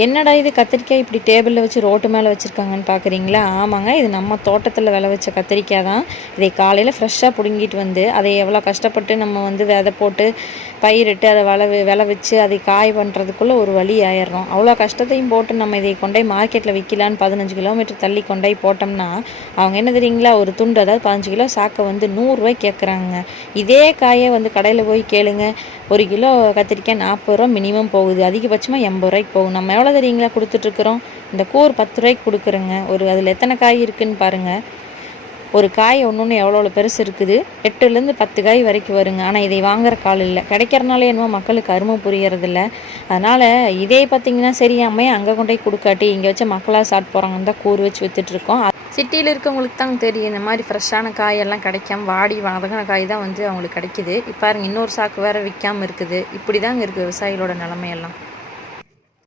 என்னடா இது கத்திரிக்காய் இப்படி டேபிளில் வச்சு ரோட்டு மேலே வச்சுருக்காங்கன்னு பார்க்குறீங்களா? ஆமாங்க, இது நம்ம தோட்டத்தில் விளைவிச்ச கத்திரிக்காய் தான். இதை காலையில் ஃப்ரெஷ்ஷாக பிடுங்கிட்டு வந்து அதை எவ்வளோ கஷ்டப்பட்டு நம்ம வந்து விதை போட்டு பயிரிட்டு அதை விளைவிச்சு அதை காய் பண்ணுறதுக்குள்ளே ஒரு வழி ஆயிடுறோம். அவ்வளோ கஷ்டத்தையும் போட்டு நம்ம இதை கொண்டே மார்க்கெட்டில் விற்கலான்னு 15 கிலோமீட்டர் தள்ளி கொண்டே போட்டோம்னா அவங்க என்ன தெரியுங்களா, ஒரு துண்டு அதாவது 15 கிலோ சாக்கை வந்து 100 ரூபாய்க்கு கேட்குறாங்க. இதே காயை வந்து கடையில் போய் கேளுங்க, ஒரு கிலோ கத்திரிக்காய் 40 ரூபா மினிமம் போகுது, அதிகபட்சமாக 80 ரூபாய்க்கு போகும். நம்ம எவ்வளோ தெரியுங்களா கொடுத்துட்ருக்குறோம்? இந்த கூர் 10 ரூபாய்க்கு கொடுக்குறேங்க. அதில் எத்தனை காய் இருக்குதுன்னு பாருங்கள். ஒரு காய் ஒன்று எவ்வளோ பெருசு இருக்குது, 8லேருந்து 10 காய் வரைக்கும் வருங்க. ஆனால் இதை வாங்குற கால் இல்லை. கிடைக்கிறனாலே என்னமோ மக்களுக்கு அருமை புரியறதில்ல. அதனால் இதே பார்த்திங்கன்னா சரியாமே அங்கே கொண்டு போய் கொடுக்காட்டி இங்கே வச்ச மக்களாக சாப்பிட்டு போகிறாங்கன்னு தான் கூறு வச்சு விற்றுட்ருக்கோம். சிட்டியில் இருக்கவங்களுக்கு தான் தெரியும் இந்த மாதிரி ஃப்ரெஷ்ஷான காயெல்லாம் கிடைக்காம வாடி வதங்கின காய் தான் வந்து அவங்களுக்கு கிடைக்கிது. இப்போ பாருங்க, இன்னொரு சாக்கு வேறு விற்காமல் இருக்குது. இப்படி தாங்க இருக்குது விவசாயிகளோட நிலமையெல்லாம்.